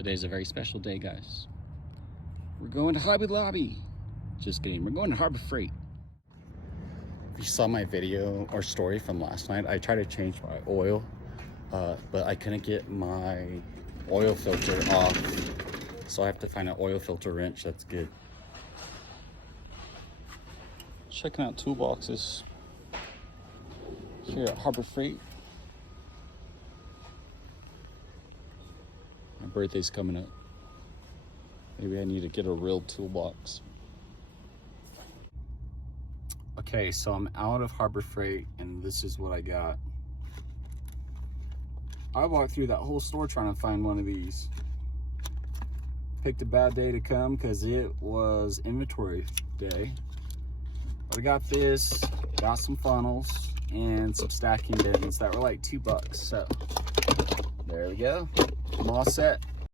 Today's a very special day, guys. We're going to Hobby Lobby. Just kidding, we're going to Harbor Freight. If you saw my video or story from last night, I tried to change my oil, but I couldn't get my oil filter off. So I have to find an oil filter wrench that's good. Checking out toolboxes here at Harbor Freight. My birthday's coming up. Maybe I need to get a real toolbox. Okay, so I'm out of Harbor Freight and this is what I got. I walked through that whole store trying to find one of these. Picked a bad day to come because it was inventory day. But I got this, got some funnels, and some stacking bins that were like $2. So there we go. I'm all set.